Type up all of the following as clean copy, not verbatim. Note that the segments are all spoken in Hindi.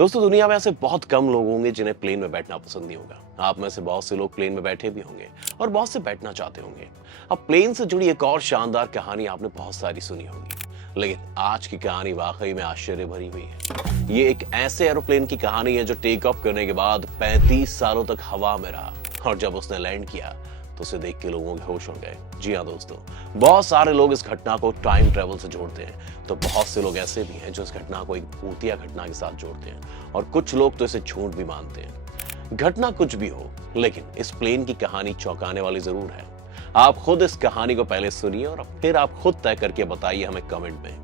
दोस्तों दुनिया में ऐसे बहुत कम लोग होंगे जिन्हें प्लेन में बैठना पसंद नहीं होगा। आप में से बहुत से लोग प्लेन में बैठे भी होंगे और बहुत से बैठना चाहते होंगे। अब प्लेन से जुड़ी एक और शानदार कहानी आपने बहुत सारी सुनी होगी, लेकिन आज की कहानी वाकई में आश्चर्य भरी हुई है। ये एक ऐसे एरोप्लेन की कहानी है जो टेक ऑफ करने के बाद 35 सालों तक हवा में रहा और जब उसने लैंड किया तो उसे देख के लोगों के होश उड़ गए। जी हाँ दोस्तों, बहुत सारे लोग इस घटना को टाइम ट्रेवल से जोड़ते हैं, तो बहुत से लोग ऐसे भी हैं जो इस घटना को एक भूतिया घटना के साथ जोड़ते हैं और कुछ लोग तो इसे झूठ भी मानते हैं। घटना कुछ भी हो, लेकिन इस प्लेन की कहानी चौंकाने वाली जरूर है। आप खुद इस कहानी को पहले सुनिए और फिर आप खुद तय करके बताइए हमें कमेंट में।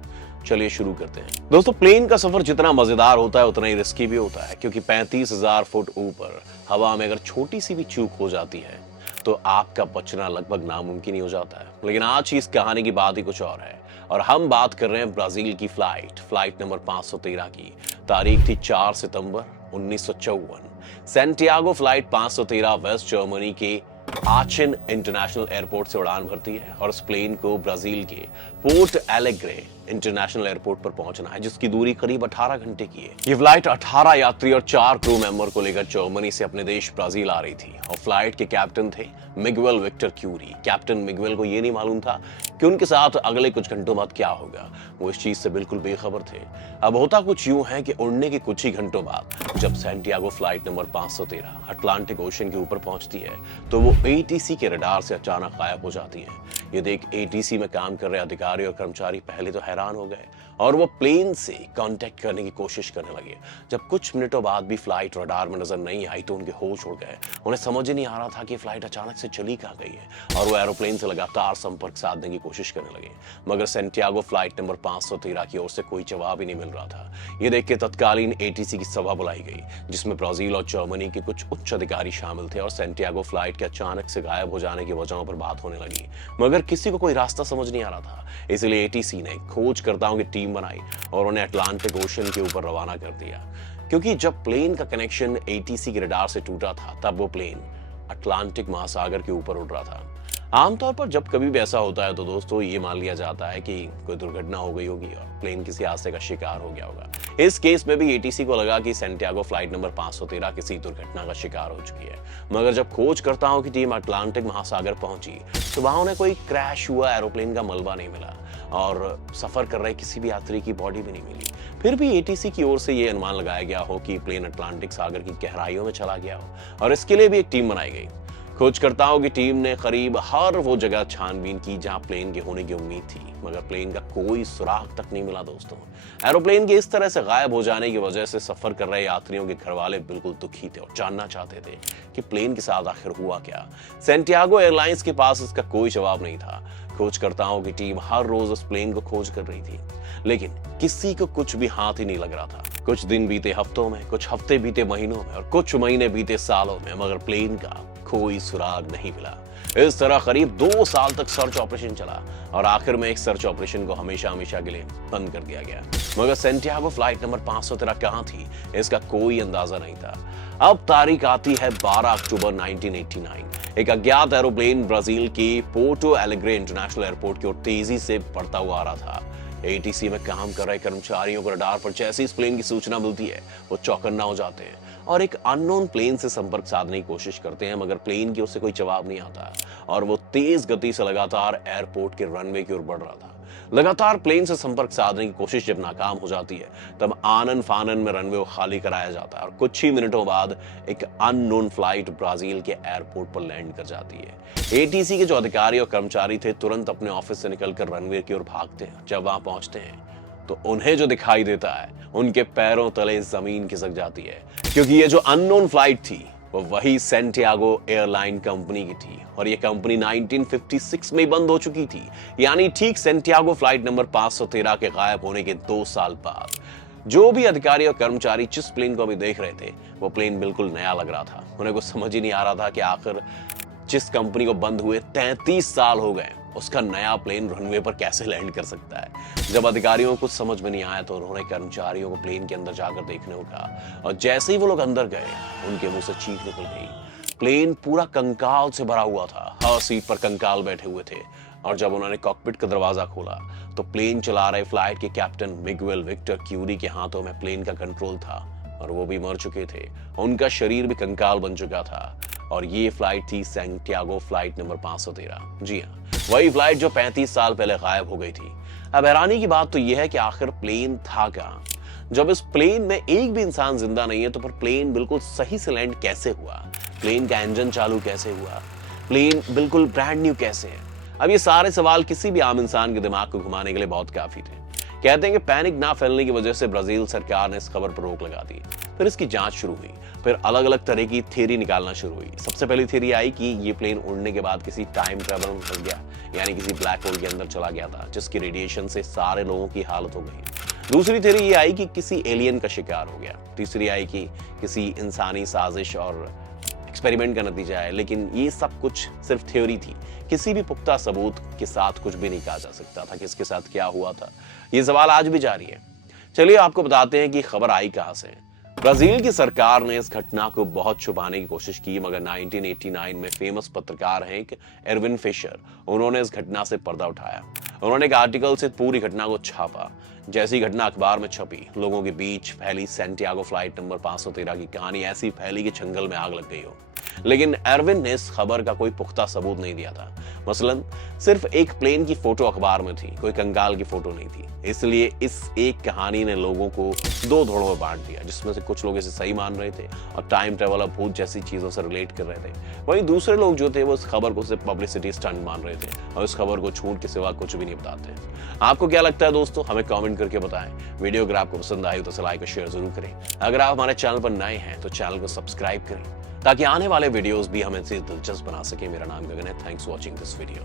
चलिए शुरू करते हैं। दोस्तों, प्लेन का सफर जितना मजेदार होता है उतना ही रिस्की भी होता है, क्योंकि 35,000 फुट ऊपर हवा में अगर छोटी सी भी चूक हो जाती है तो आपका बचना लगभग नामुमकिन ही हो जाता है। लेकिन आज की इस कहानी की बात ही कुछ और है और हम बात कर रहे हैं ब्राजील की फ्लाइट नंबर 513 की। तारीख थी 4 सितंबर 1954। सैंटियागो फ्लाइट 513 वेस्ट जर्मनी के आचेन इंटरनेशनल एयरपोर्ट से उड़ान भरती है और इस प्लेन को ब्राजील के पोर्ट एलेग्रे इंटरनेशनल एयरपोर्ट पर पहुंचना है, जिसकी दूरी करीब 18 घंटे की है। ये फ्लाइट 18 यात्री और 4 क्रू मेंबर को लेकर जर्मनी से अपने देश ब्राजील आ रही थी और फ्लाइट के कैप्टन थे मिगुएल विक्टर क्यूरी। कैप्टन मिगुएल को ये नहीं मालूम था कि उनके साथ अगले कुछ घंटों बाद क्या होगा। वो इस चीज से बिल्कुल बेखबर थे। अब होता कुछ यूं है कि उड़ने के कुछ ही घंटों बाद जब Santiago flight number 513 Atlantic ocean के ऊपर पहुंचती है तो वो एटीसी के रडार से अचानक गायब हो जाती है। ये देख एटीसी में काम कर रहे अधिकारी और कर्मचारी पहले तो हैरान हो गए और वो प्लेन से कांटेक्ट करने की कोशिश करने लगे। जब कुछ मिनटों बाद भी फ्लाइट रडार में नजर नहीं आई तो उनके होश उड़ गए। उन्हें समझ ही नहीं आ रहा था कि फ्लाइट अचानक से चली कहां गई है और वो एरोप्लेन से लगातार संपर्क साधने की कोशिश करने लगे, मगर सैंटियागो फ्लाइट नंबर 513 की ओर से कोई जवाब ही नहीं मिल रहा था। ये देख के तत्कालीन एटीसी की सभा बुलाई गई, जिसमें ब्राजील और जर्मनी के कुछ उच्च अधिकारी शामिल थे और सैंटियागो फ्लाइट के अचानक से गायब हो जाने की वजहों पर बात होने लगी, मगर किसी को कोई रास्ता समझ नहीं आ रहा था। इसलिए एटीसी ने खोजकर्ताओं की टीम बनाई और उन्हें अटलांटिक ओशन के ऊपर रवाना कर दिया, क्योंकि जब प्लेन का कनेक्शन एटीसी के रडार से टूटा था तब वो प्लेन अटलांटिक महासागर के ऊपर उड़ रहा था। आमतौर पर जब कभी भी ऐसा होता है तो दोस्तों ये मान लिया जाता है कि कोई दुर्घटना हो गई होगी और प्लेन किसी हादसे का शिकार हो गया होगा। इस केस में भी एटीसी को लगा कि सैंटियागो फ्लाइट नंबर 513 किसी दुर्घटना का शिकार हो चुकी है, मगर जब खोजकर्ताओं की टीम अटलांटिक महासागर पहुंची तो वहां उन्हें कोई क्रैश हुआ एरोप्लेन का मलबा नहीं मिला और सफर कर रहे किसी भी यात्री की बॉडी भी नहीं मिली। फिर भी एटीसी की ओर से यह अनुमान लगाया गया हो कि प्लेन अटलांटिक सागर की गहराइयों में चला गया हो और इसके लिए भी एक टीम बनाई गई। खोजकर्ताओं की टीम ने करीब हर वो जगह छानबीन की जहां प्लेन के होने की उम्मीद थी, मगर प्लेन का कोई सुराग तक नहीं मिला। दोस्तों, एरोप्लेन के इस तरह से गायब हो जाने की वजह से सफर कर रहे यात्रियों के घर वाले बिल्कुल दुखी थे और जानना चाहते थे कि प्लेन के साथ आखिर हुआ क्या। सैंटियागो एयरलाइंस के पास इसका कोई जवाब नहीं था। खोजकर्ताओं की टीम हर रोज उस प्लेन को खोज कर रही थी, लेकिन किसी को कुछ भी हाथ ही नहीं लग रहा था। कुछ दिन बीते हफ्तों में, कुछ हफ्ते बीते महीनों में और कुछ महीने बीते सालों में, मगर प्लेन का कोई सुराग नहीं मिला। इस तरह करीब 2 साल तक सर्च ऑपरेशन चला और आखिर में एक सर्च ऑपरेशन को हमेशा हमेशा के लिए बंद कर दिया गया, मगर सैंटियागो फ्लाइट नंबर 513 कहां थी इसका कोई अंदाजा नहीं था। अब तारीख आती है 12 अक्टूबर 1989। एक अज्ञात एरोप्लेन ब्राजील के पोर्टो एलेग्रे इंटरनेशनल एयरपोर्ट की ओर तेजी से बढ़ता हुआ आ रहा था। एटीसी में काम कर रहे कर्मचारियों को रडार पर जैसे इस प्लेन की सूचना मिलती है वो चौकन्ना हो जाते हैं और एक अननोन प्लेन से संपर्क साधने की कोशिश करते हैं, मगर प्लेन की ओर से कोई जवाब नहीं आता और वो तेज गति से लगातार एयरपोर्ट के रनवे की ओर बढ़ रहा था। लगातार प्लेन से संपर्क साधने की कोशिश जब नाकाम हो जाती है तब आनन फानन में रनवे को खाली कराया जाता है और कुछ ही मिनटों बाद एक अननोन फ्लाइट ब्राजील के एयरपोर्ट पर लैंड कर जाती है। एटीसी के जो अधिकारी और कर्मचारी थे तुरंत अपने ऑफिस से निकलकर रनवे की ओर भागते हैं। जब वहां पहुंचते हैं तो उन्हें जो दिखाई देता है उनके पैरों तले जमीन खिसक जाती है, क्योंकि ये जो अननोन फ्लाइट थी वो वही सैंटियागो एयरलाइन कंपनी की थी और ये कंपनी 1956 में बंद हो चुकी थी, यानी ठीक सैंटियागो फ्लाइट नंबर 513 के गायब होने के 2 साल बाद। जो भी अधिकारी और कर्मचारी जिस प्लेन को अभी देख रहे थे वो प्लेन बिल्कुल नया लग रहा था। उन्हें कुछ समझ ही नहीं आ रहा था कि आखिर जिस कंपनी को बंद हुए 33 साल हो गए उसका नया प्लेन रनवे पर कैसे लैंड कर सकता है। जब अधिकारियों को कुछ समझ में नहीं आया तो उन्होंने कर्मचारियों को प्लेन के अंदर जाकर देखने को कहा और जैसे ही वो लोग अंदर गए उनके मुंह से चीख निकल गई। प्लेन पूरा कंकाल से भरा हुआ था, हर सीट पर कंकाल बैठे हुए थे और जब उन्होंने कॉकपिट का दरवाजा खोला तो प्लेन चला रहे फ्लाइट के कैप्टन मिगुएल विक्टर क्यूरी के हाथों में प्लेन का कंट्रोल था और वो भी मर चुके थे। उनका शरीर भी कंकाल बन चुका था और ये फ्लाइट थी सैंटियागो फ्लाइट नंबर 513। जी हाँ, वही फ्लाइट जो 35 साल पहले गायब हो गई थी। अब हैरानी की बात तो यह है कि आखिर प्लेन था कहां? जब इस प्लेन में एक भी इंसान जिंदा नहीं है तो फिर प्लेन बिल्कुल सही से लैंड कैसे हुआ? प्लेन का इंजन चालू कैसे हुआ? प्लेन बिल्कुल ब्रांड न्यू कैसे है? अब ये सारे सवाल किसी भी आम इंसान के दिमाग को घुमाने के लिए बहुत काफी थे। कहते हैं कि पैनिक ना फैलने की वजह से ब्राजील सरकार ने इस खबर पर रोक लगा दी। फिर इसकी जांच शुरू हुई, फिर अलग अलग तरह की थ्योरी निकालना शुरू हुई। सबसे पहली थ्योरी आई कि ये प्लेन उड़ने के बाद किसी टाइम ट्रेवल में फंस गया, यानी किसी ब्लैक होल के अंदर चला गया था, जिसकी रेडिएशन से सारे लोगों की हालत हो गई। दूसरी थ्योरी ये आई कि किसी एलियन का शिकार हो गया। तीसरी आई कि किसी इंसानी साजिश और एक्सपेरिमेंट का नतीजा है। लेकिन ये सब कुछ सिर्फ थ्योरी थी, किसी भी पुख्ता सबूत के साथ कुछ भी नहीं कहा जा सकता था कि इसके साथ क्या हुआ था। ये सवाल आज भी जारी है। चलिए आपको बताते हैं कि खबर आई कहां से। ब्राजील की सरकार ने इस घटना को बहुत छुपाने की कोशिश की, मगर 1989 में फेमस पत्रकार हैं एक एरविन फिशर, उन्होंने इस घटना से पर्दा उठाया। उन्होंने एक आर्टिकल से पूरी घटना को छापा। जैसी घटना अखबार में छपी, लोगों के बीच फैली सैंटियागो फ्लाइट नंबर 513 की कहानी ऐसी फैली कि जंगल में आग लग गई हो। लेकिन एरविन ने इस खबर का कोई पुख्ता सबूत नहीं दिया था। मसलन सिर्फ एक प्लेन की फोटो अखबार में थी, कोई कंगाल की फोटो नहीं थी। इसलिए इस एक कहानी ने लोगों को दो धड़ों में बांट दिया, जिसमें से कुछ लोग इसे सही मान रहे थे और टाइम ट्रेवल और भूत जैसी चीजों से रिलेट कर रहे थे। वहीं दूसरे लोग जो थे वो इस खबर को सिर्फ पब्लिसिटी स्टंट मान रहे थे और इस खबर को झूठ के सिवा कुछ भी नहीं बताते। आपको क्या लगता है दोस्तों? हमें कमेंट करके बताएं। वीडियो अगर आपको पसंद आई तो इसे लाइक और शेयर जरूर करें। अगर आप हमारे चैनल पर नए हैं तो चैनल को सब्सक्राइब करें ताकि आने वाले वीडियोस भी हमें दिलचस्प बना सके। मेरा नाम गगन है। Thanks for watching this video.